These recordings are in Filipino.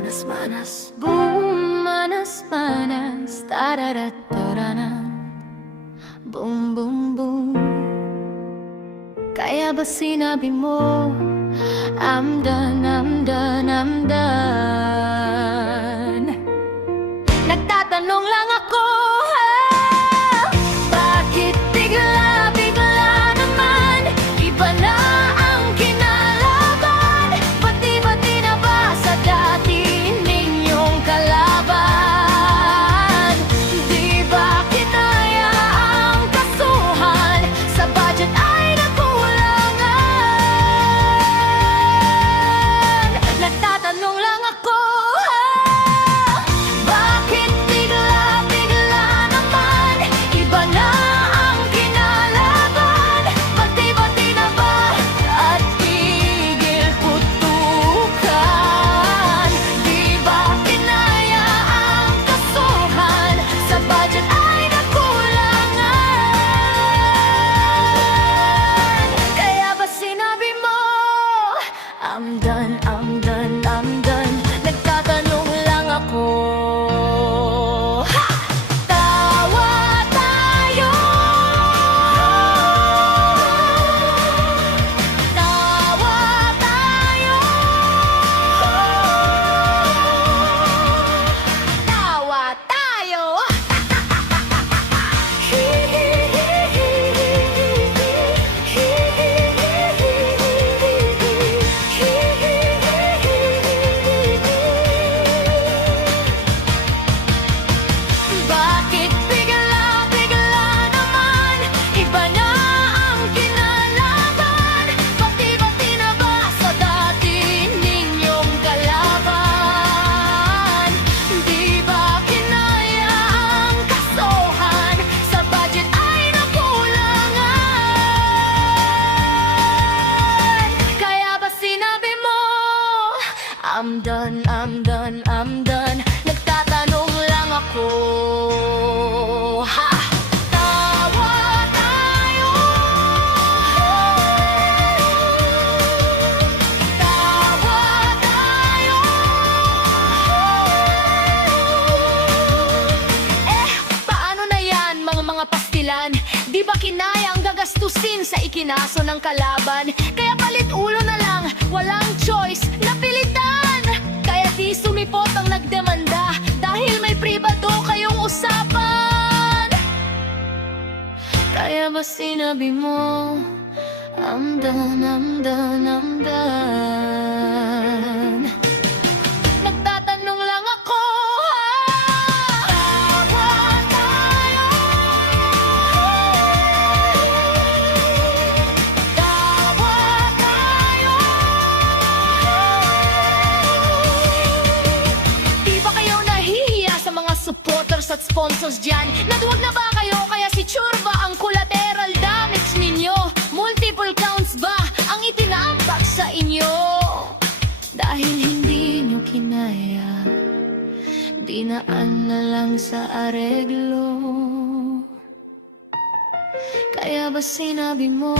Manas-manas, boom, manas-manas, tararatarana, boom, boom, boom. Kaya ba sinabi mo, I'm done, I'm done, I'm done? Nagtatanong lang ako, bakit bigla-bigla naman iba na ang kinalaban? Pati-pati na ba sa dati ninyong kalaban? Di ba kinaya ang kasuhan? Sa budget ay nakulangan. Nagtatanong lang ako, bakit bigla-bigla naman iba na ang kinalaban? Pati-pati na ba at tigil putukan? Di ba kinaya ang kasuhan? Sa budget ay nakulangan. Kaya ba sinabi mo, I'm done, I'm done, I'm done? Nagtatanong lang ako. Ha! Tawa tayo, tawa tayo, tawa tayo. Bakit bigla-bigla naman iba na ang kinalaban? Pati-pati na ba sa dati ninyong kalaban? Di ba kinaya ang kasuhan? Sa budget ay nakulangan. Kaya ba sinabi mo, I'm done, I'm done, I'm done? Nagtatanong lang ako. Ha! Tawa tayo, tawa tayo. Paano na yan mga pastilan? Di ba kinaya ang gagastusin sa ikinaso ng kalaban? Kaya palit ulo na lang, walang choice, napilitan. Kaya di sumipot ang nagdemanda dahil may pribado kayong usapan. Kaya ba sinabi mo, I'm done, I'm done, I'm done? Nagtatanong lang ako, tawa tayo, tawa tayo. Di ba kayo nahihiya sa mga supporters at sponsors dyan? Naduwag na ba kayo? Kaya si Churba ang collateral damage ninyo? Multiple counts ba ang itinambak sa inyo? Dahil hindi nyo kinaya, dinaan na lang sa areglo. Kaya ba sinabi mo,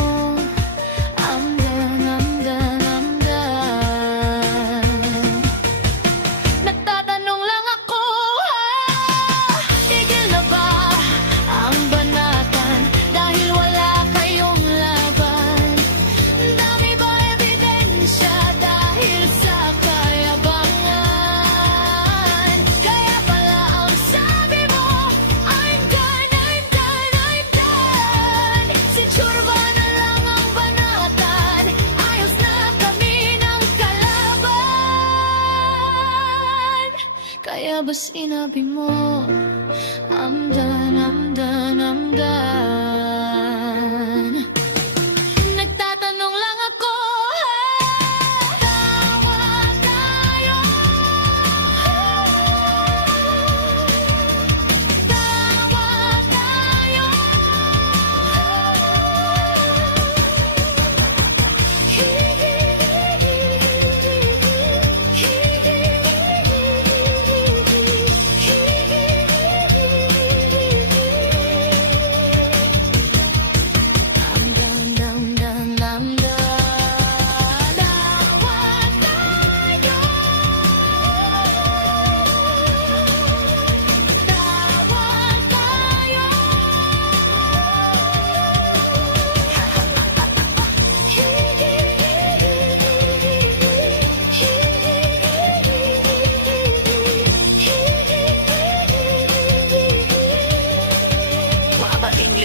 I'm done, I'm done, I'm done? Nagtatanong lang ako, tigil na ba ang banatan? Dahil wala kayong laban. Dami ba ebidensya dahil sa kayabangan? Kaya pala ang sabi mo, I'm done, I'm done, I'm done. Si Churba na lang ang banatan, ayos na kami ng kalaban. Kaya ba sinabi mo, I'm done, I'm done, I'm done? Nagtatanong lang ako, tawa tayo, tawa tayo.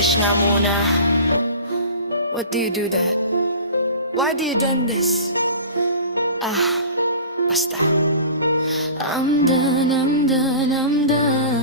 Hush nga muna. What do you do that? Why do you done this? Basta. I'm done, I'm done, I'm done.